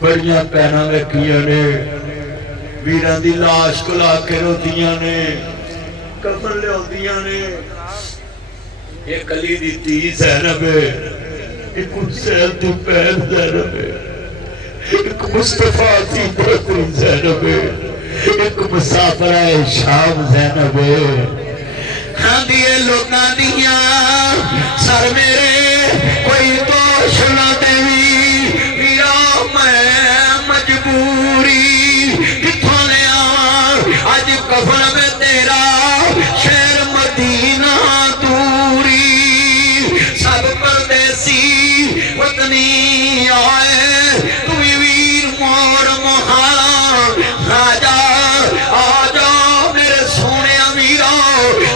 بڑیاں پینا ویکھیاں نے ویراں دی لاش کلا کے روتیاں نے کفن لیاؤندیاں نے ایک علی دی تی زینب ہے ایک حسین دی بہن زینب ہے ایک مصطفیٰ دی بہن زینب ہے ایک مسافرہ شام زینب ہے ہاں دیئے لوگاں دیاں سر میرے کوئی دوش نہ دیوی ویرا میں مجبوری کتھوں لے آواں آج کفن میں تیرا شہر مدینہ دوری سب پردیسی وطنی آئے تمہیں ویر مور مہارا راجہ آجا میرے سونے امیرا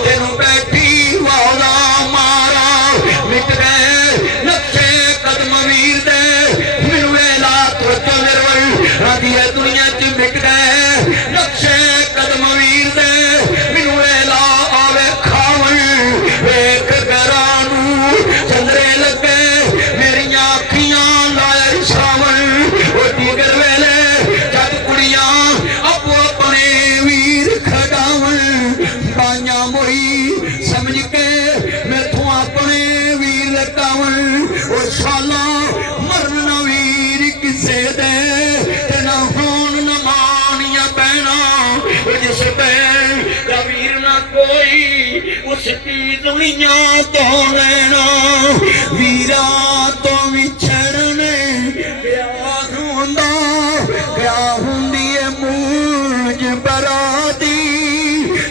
تینوں بیٹھی والا مارا مٹ گئے نقشے قدم ویر دے میرے ویلا توجہ میرے وی رادی ہے دنیا چی مٹ گئے نقشے قدم ویر دے میرے ویلا آوے کھاون ایک گرانو چندرے لگے میری آنکھیاں لائے شاون وہ دیگر ویلے جب کڑیاں اپو اپنے ویر کھڑاون بانیاں موئی سمجھ کے میں تو اپنے ویر لٹاون اور شالا مرنا ویر کسے دے تینا ہون نمانیاں بہنا جس بین یا ویر نہ کوئی اس کی دنیا تو لینا ویرا تو وچھڑنے کیا ہوندہ کیا ہوندی ہے موج برادی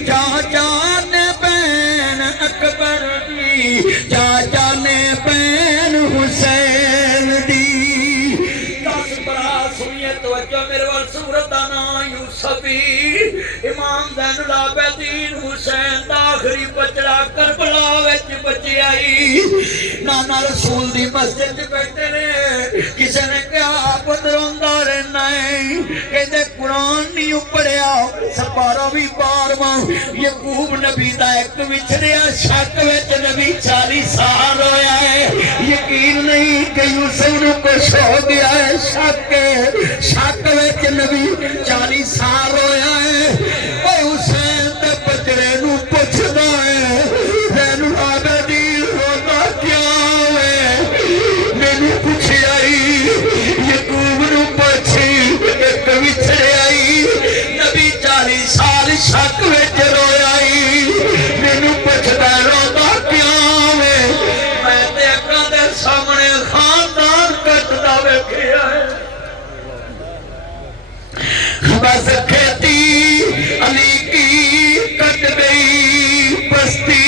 چاچا نے بین اکبر دی چاچا نے بین حسین دی 10 برا سنیے توجہ میرے وال سورت آنا یوسفی امام زین العابدین حسین آخری بچڑا کربلا وچ بچی آئی نانا رسول دی مسجد بیٹھے نے کسی نے کہا بدروندا رہنا ہے کہتے قرآن نہیں پڑھیا سپارہ بھی پارواں یعقوب نبی دا ایک وچھڑیا شک وچ نبی 40 سال ہویا ہے یقین نہیں کہ یوسف نو کچھ ہو گیا ہے شک وچ نبی 40 سال ہویا ہے اے حسین دے بچڑے نو پوچھدا ہے زین العابدین ہوتا کیا ہے مینوں پوچھی آئی یعقوب نو پوچھی ایک وچھڑے آئی نبی 40 سال شک وچ رویا آئی مینوں پوچھدا روتا کیا ہے میں تے اکھاں دے سامنے خاندان کٹدا ویکھیا ہے بس کھیتی علی کی کٹ گئی بستی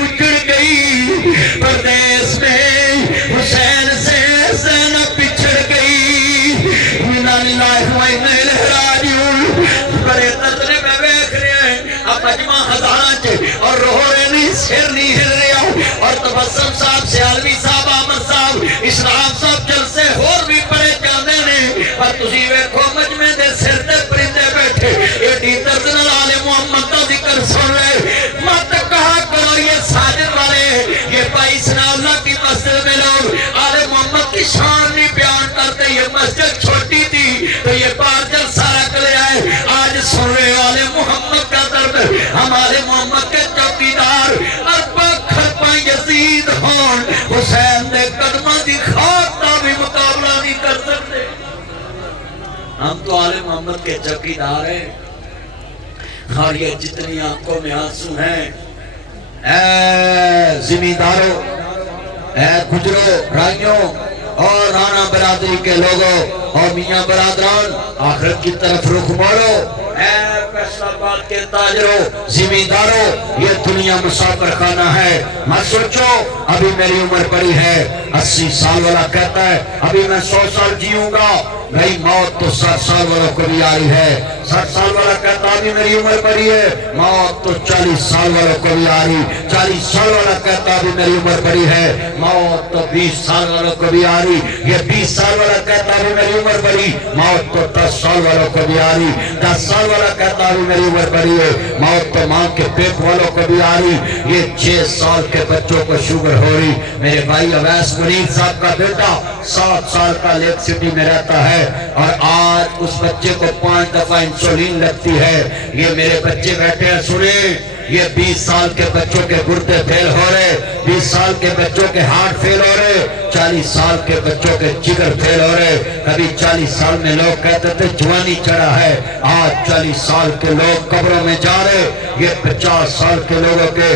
اجڑ گئی پردیس میں حسین سے زینب بچھڑ گئی انا للہ و انا الیہ راجعون بڑے تذرے میں بیٹھ رہے ہیں اب مجمع ہزاراں چ اور رو رہے نہیں سر نہیں ہل رہا اور تبسم صاحب سیالوی صاحب احمد صاحب اسلام صاحب جلسے اور بھی پڑے جاندے نے پر تسی ویکھو مجمع دے سر تے پرندے بیٹھے ایڈی درد نال آل محمد کا ذکر سن رہے مت کہا کرو یہ ساجد والے یہ بھائی ثناء اللہ کی مسجد میں لوگ آل محمد کی شان نہیں بیان کرتے یہ مسجد چھوٹی تھی تو یہ بار جلسہ رکھ لے آئے آج سن رہے آل محمد کا درد ہمارے محمد کے چوکیدار اربا کھرپا یزید ہون حسین دے قدمہ دی خاک کا بھی مقابلہ نہیں کر سکتے ہم تو آل محمد کے چوکیدار ہیں اور یہ جتنی آنکھوں میں آنسو ہیں اے زمینداروں اے گجروں رائیوں اور رانا برادری کے لوگوں اور میاں برادران آخرت کی طرف رخ موڑو اے فیصل آباد کے تاجروں زمینداروں یہ دنیا مسافر خانہ ہے میں سوچو ابھی میری عمر بڑی ہے 80 سال والا کہتا ہے ابھی میں 100 سال جیوں گا بھئی موت تو 60 سال والوں کو بھی آئی ہے 60 سال والا کہتا ابھی میری عمر بڑی ہے موت تو 40 سال والوں کو بھی آ رہی 40 سال والا کہتا ابھی میری عمر بڑی ہے موت تو 20 سال والوں کو بھی آ رہی یہ 20 سال والا کہتا ابھی میری عمر بڑی موت تو 10 سال والوں کو بھی آ رہی 10 سال والا کہتا ابھی میری عمر بڑی ہے موت تو ماں کے پیٹ والوں کو بھی آ رہی یہ 6 سال کے بچوں کو شوگر ہو رہی میرے بھائی اویس منیر صاحب کا بیٹا 7 سال کا لیک سٹی میں رہتا ہے ہے اور آج اس بچے کو 5 دفعہ انسولین لگتی ہے. یہ میرے بچے بیٹھے ہیں سنیں, یہ 20 سال کے بچوں کے گردے فیل ہو رہے, 20 سال کے بچوں کے ہارٹ فیل ہو رہے, 40 سال کے بچوں کے جگر فیل ہو رہے. کبھی 40 سال میں لوگ کہتے تھے جوانی چڑھا ہے, آج 40 سال کے لوگ قبروں میں جا رہے. یہ 50 سال کے لوگوں کے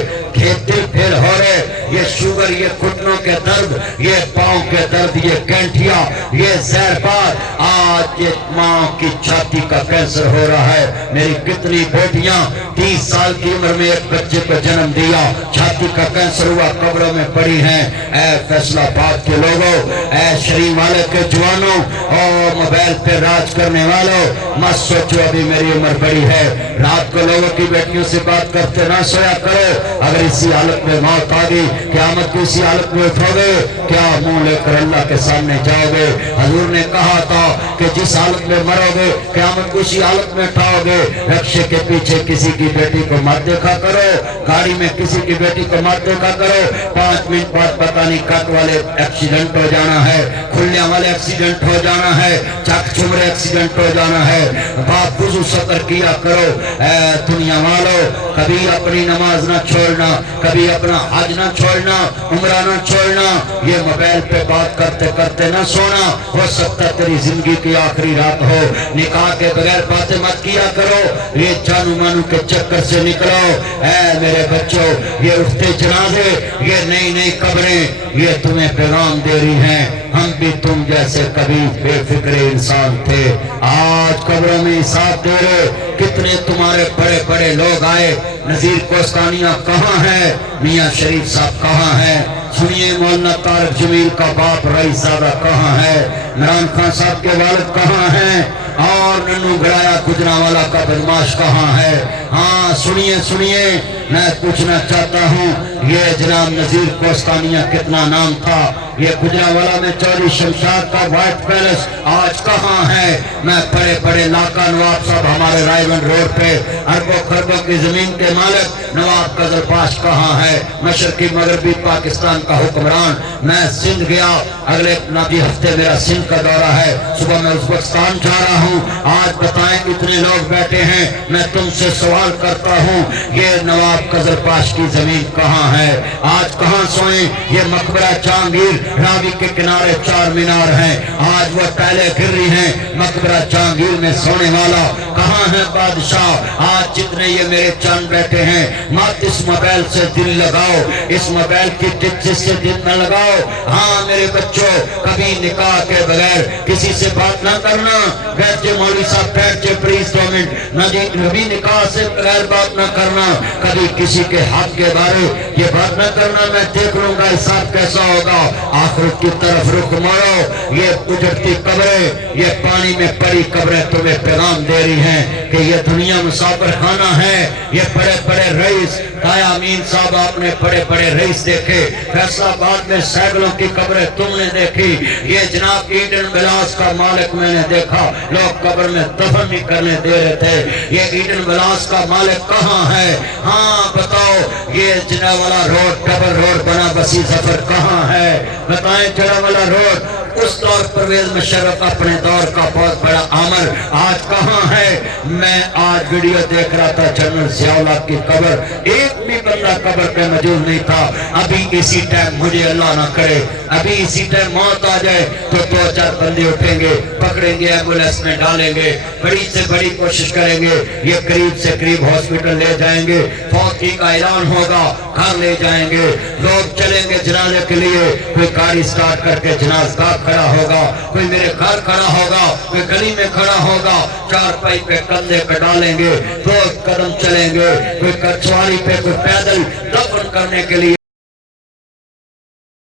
دل فیل ہو رہے. یہ شوگر, یہ گھٹنوں کے درد, یہ پاؤں کے درد, یہ گینٹھیا, یہ زہر بار, آج یہ ماں کی چھاتی کا کینسر ہو رہا ہے. میری کتنی بیٹیاں 30 سال کی عمر میں ایک بچے کو جنم دیا, چھاتی کا کینسر ہوا, قبروں میں پڑی ہیں. اے فیصل آباد کے لوگوں, اے شریف والے کے جوانوں اور موبائل پہ راج کرنے والوں, مت سوچو ابھی میری عمر بڑی ہے. رات کو لوگوں کی بیٹیوں سے بات کرتے نہ سویا کرو. اگر اسی حالت میں موت آ گئی, قیامت کو اسی حالت میں اٹھو گے, کیا منہ لے کر اللہ کے سامنے جاؤ گے؟ حضور نے کہا تھا کہ جس حالت میں مرو گے قیامت کو اسی حالت میں اٹھاؤ گے. رکشے کے پیچھے کسی کی بیٹی کو مت دیکھا کرو, گاڑی میں کسی کی بیٹی کو مت دیکھا کرو. 5 منٹ بعد پتہ نہیں کٹ والے ایکسیڈنٹ ہو جانا ہے, کھلنے والے ایکسیڈنٹ ہو جانا ہے, چک چھمرے ایکسیڈنٹ ہو جانا ہے. باپ وضو صبر کیا کرو. اے دنیا والو, کبھی اپنی نماز نہ چھوڑنا, کبھی اپنا حج نہ چھوڑنا, عمرہ نہ چھوڑنا. یہ موبائل پہ بات کرتے کرتے نہ سونا, ہو سکتا تیری زندگی کی آخری رات ہو. نکاح کے بغیر باتیں مت کیا کرو, یہ جانو مانو کے چکر سے نکلو. اے میرے بچوں, یہ اٹھتے جنازے, یہ نئی نئی قبریں, یہ تمہیں پیغام دے رہی ہیں ہم بھی تم جیسے کبھی بے فکر انسان تھے, آج قبروں میں حساب دے رہے. کتنے تمہارے بڑے بڑے لوگ آئے, نذیر کوستانیہ کہاں ہے, میاں شریف صاحب کہاں ہے, سنیے مولانا طارق جمیل کا باپ رئیس زادہ کہاں ہے, عمران خان صاحب کے والد کہاں ہیں, اور ننو گڑایا گجرانوالا کا بدماش کہاں ہے. ہاں سنیے سنیے, میں پوچھنا چاہتا ہوں, یہ جناب نذیر کوستانیہ کتنا نام تھا, یہ گجرانوالا میں چوری شمشاد کا وائٹ پیلس آج کہاں ہے. میں بڑے بڑے لاکا نواب صاحب ہمارے رائے گنج روڈ پہ اربوں خربوں کی زمین کے مالک نواب قزلباش کہاں ہے, مشرقی مغربی پاکستان کا حکمران. میں سندھ گیا, اگلے ہفتے میرا سندھ کا دورہ ہے, صبح میں ازبکستان جا رہا ہوں. آج بتائیں اتنے لوگ بیٹھے ہیں, میں تم سے سوال کرتا ہوں, یہ نواب قزلباش کی زمین کہاں ہے, آج کہاں سوئیں. یہ مقبرہ جہانگیر راوی کے کنارے 4 مینار ہیں, آج وہ ٹائلیں گر رہی ہیں. مقبرہ جہانگیر میں سونے والا کہاں ہے بادشاہ. آج جتنے یہ میرے چاند بیٹھے ہیں, مت اس موبائل سے دل لگاؤ, اس موبائل کی ٹچ سے دل نہ لگاؤ. ہاں میرے بچوں, کبھی نکاح کے بغیر کسی سے بات نہ کرنا. بیٹھ جے مولوی صاحب, بیٹھ جے پلیز 2 منٹ, نہ جی کبھی نکاح سے بغیر بات نہ کرنا. کبھی کسی کے حق کے بارے یہ بات نہ کرنا, میں دیکھ لوں گا حساب کیسا ہوگا. آخرت کی طرف رخ موڑو. یہ اجڑتی قبریں, یہ پانی میں پڑی قبریں تمہیں پیغام دے رہی ہیں کہ یہ دنیا مسافر خانہ ہے. یہ بڑے بڑے رئیس, دایا امین صاحب آپ نے بڑے بڑے رئیس دیکھے, فیصل آباد میں سینکڑوں کی قبریں تم نے دیکھی. یہ جناب ایڈن ولاس کا مالک میں نے دیکھا, لوگ قبر میں دفن نہیں کرنے دے رہے تھے. یہ ایڈن ولاس کا مالک کہاں ہے, ہاں بتاؤ. یہ جناوالا روڈ ڈبل روڈ بنا بسی ظفر کہاں ہے, بتائیں. جناوالا روڈ اس دور پرویز مشرف اپنے دور کا بہت بڑا عامر آج کہاں ہے. میں آج ویڈیو دیکھ رہا تھا, جنرل ضیاء الحق کی قبر, ایک بھی بندہ قبر پہ موجود نہیں تھا. ابھی اسی ٹائم, مجھے اللہ نہ کرے, ابھی اسی ٹائم موت آ جائے تو 2-4 بندے اٹھیں گے, پکڑیں گے, ایمبولینس میں ڈالیں گے, بڑی سے بڑی کوشش کریں گے, یہ قریب سے قریب ہاسپٹل لے جائیں گے, فوت کا اعلان ہوگا, گھر لے جائیں گے, لوگ چلیں گے جنازے کے لیے. کوئی گاڑی سٹارٹ کر کے جنازگاہ کھڑا ہوگا, کوئی میرے گھر کھڑا ہوگا, کوئی گلی میں کھڑا ہوگا, 4 پائی پہ کندھے پہ ڈالیں گے, 2 قدم چلیں گے, کوئی سواری پہ, کوئی پیدل دفن کرنے کے لیے